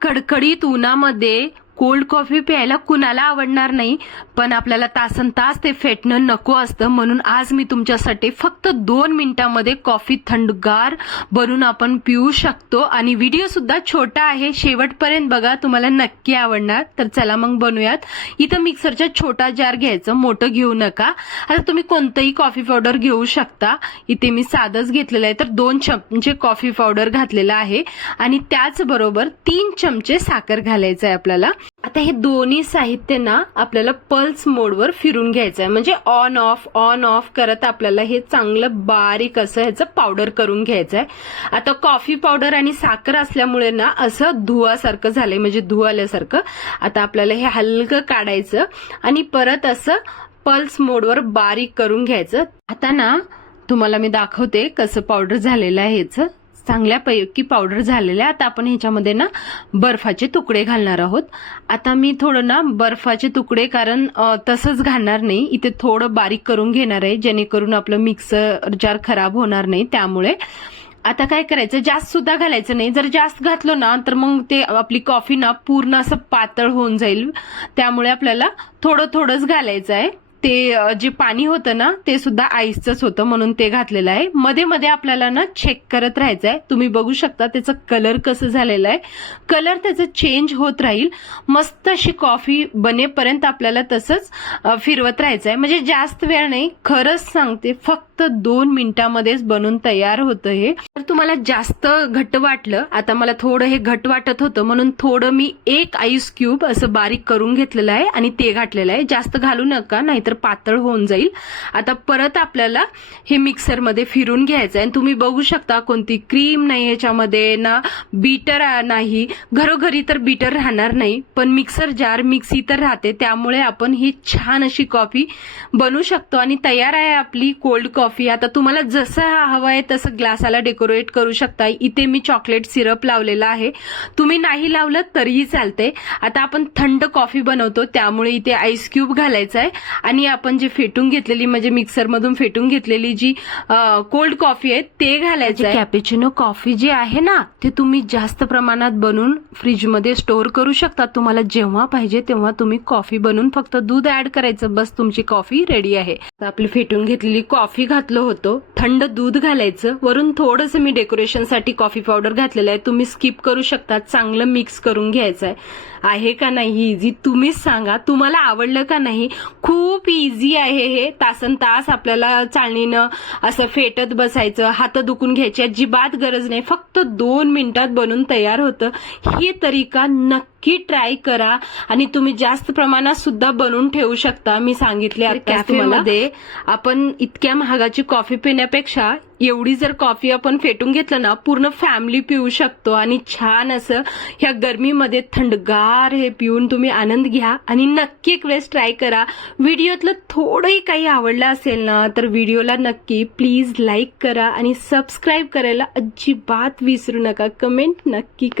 कडकडीत उन्हामध्ये cold coffee प्यायला कुणाला आवडणार नाही, पण आपल्याला तासनतास ते फेटणं नको असतं. म्हणून आज मी तुमच्यासाठी फक्त 2 मिनिटांमध्ये कॉफी थंडगार बनवून आपण पिऊ शकतो. आणि व्हिडिओ सुद्धा छोटा आहे, शेवटपर्यंत बघा, तुम्हाला नक्की आवडणार. तर चला मग बनवूयात. इथं मिक्सरचा छोटा जार घ्यायचं, मोठं घेऊ नका. आता तुम्ही कोणतंही कॉफी पावडर घेऊ शकता. इथे मी साधंच घेतलेलं आहे, तर 2 चमचे कॉफी पावडर घातलेला आहे आणि त्याचबरोबर 3 चमचे साखर घालायचं आहे आपल्याला. आता हे दोन्ही साहित्य ना आपल्याला पल्स मोडवर फिरून घ्यायचं आहे, म्हणजे ऑन ऑफ करत आपल्याला हे चांगलं बारीक असं ह्याचं पावडर करून घ्यायचं आहे. आता कॉफी पावडर आणि साखर असल्यामुळे ना असं धुवासारखं झालंय, म्हणजे धुवा आल्यासारखं. आता आपल्याला हे हलकं काढायचं आणि परत असं पल्स मोडवर बारीक करून घ्यायचं. आता ना तुम्हाला मी दाखवते कसं पावडर झालेलं आहे. ह्याचं चांगल्यापैकी पावडर झालेलं आहे. आता आपण ह्याच्यामध्ये ना बर्फाचे तुकडे घालणार आहोत. आता मी थोडं ना बर्फाचे तुकडे, कारण तसंच घालणार नाही, इथे थोडं बारीक करून घेणार आहे, जेणेकरून आपलं मिक्सर जार खराब होणार नाही. त्यामुळे आता काय करायचं, जास्त सुद्धा घालायचं नाही. जर जास्त घातलो ना तर मग ते आपली कॉफी ना पूर्ण असं पातळ होऊन जाईल. त्यामुळे आपल्याला थोडं थोडंच घालायचं आहे. ते जे पाणी होतं ना ते सुद्धा आईसच होतं, म्हणून ते घातलेलं आहे. मध्ये मध्ये आपल्याला ना चेक करत राहायचं आहे. तुम्ही बघू शकता त्याचं कलर कसं झालेलं आहे. कलर त्याचं चेंज होत राहील. मस्त अशी कॉफी बनेपर्यंत आपल्याला तसंच फिरवत राहायचं आहे. म्हणजे जास्त वेळ नाही, खरंच सांगते, फक्त 2 मिनिटांमध्येच बनून तयार होतं हे. तर तुम्हाला जास्त घट्ट वाटलं, आता मला थोडं हे घट्ट वाटत होतं म्हणून थोडं मी 1 आईस क्यूब असं बारीक करून घेतलेलं आहे आणि ते घातलेलं आहे. जास्त घालू नका, नाहीतर पातळ होऊन जाईल. आता परत आपल्याला हे मिक्सरमध्ये फिरून घ्यायचं आहे. तुम्ही बघू शकता कोणती क्रीम नाही ह्याच्यामध्ये, ना बीटर नाही. घरोघरी तर बीटर राहणार नाही, पण मिक्सर जार, मिक्सी तर राहते. त्यामुळे आपण ही छान अशी कॉफी बनवू शकतो. आणि तयार आहे आपली कोल्ड कॉफी. आता तुम्हाला जसं हवं आहे तसं ग्लासाला डेकोरेट करू शकता. इथे मी चॉकलेट सिरप लावलेला आहे, तुम्ही नाही लावलं तरीही चालते. आता आपण थंड कॉफी बनवतो, त्यामुळे इथे आईस क्यूब घालायचं आहे आणि आपण जे फेटून घेतलेली, म्हणजे मिक्सर मधून फेटून घेतलेली जी कोल्ड कॉफी आहे ते घालायचं आहे. कॅपेचिनो कॉफी जी आहे ना ते तुम्ही जास्त प्रमाणात बनवून फ्रीजमध्ये स्टोअर करू शकता. तुम्हाला जेव्हा पाहिजे तेव्हा तुम्ही कॉफी बनवून फक्त दूध ऍड करायचं, बस तुमची कॉफी रेडी आहे. आपली फेटून घेतलेली कॉफी घातलं होतं, थंड दूध घालायचं, वरून थोडंसं मी डेकोरेशनसाठी कॉफी पावडर घातलेलं आहे, तुम्ही स्किप करू शकता. चांगलं मिक्स करून घ्यायचं आहे का नाही इझी, तुम्हीच सांगा. तुम्हाला आवडलं का नाही? खूप इझी आहे हे. तासनतास आपल्याला चाळणीनं असं फेटत बसायचं, हात दुखून घ्यायची अजिबात गरज नाही. फक्त 2 मिनिटात बनून तयार होतं. ही तरीका नक्की ट्राय करा आणि तुम्ही जास्त प्रमाणात सुद्धा बनवून ठेवू शकता. मी सांगितले कॅफेमध्ये आपण इतक्या महागाची कॉफी पिण्यापेक्षा एवढी जर कॉफी आपण फेटून घेतलं ना, पूर्ण फॅमिली पिऊ शकतो. आणि छान असं ह्या गरमीमध्ये थंडगार हे पिऊन तुम्ही आनंद घ्या आणि नक्की एक वेळेस ट्राय करा. व्हिडिओतलं थोडंही काही आवडलं असेल ना तर व्हिडिओला नक्की प्लीज लाईक करा आणि सबस्क्राईब करायला अजिबात विसरू नका. कमेंट नक्की करा.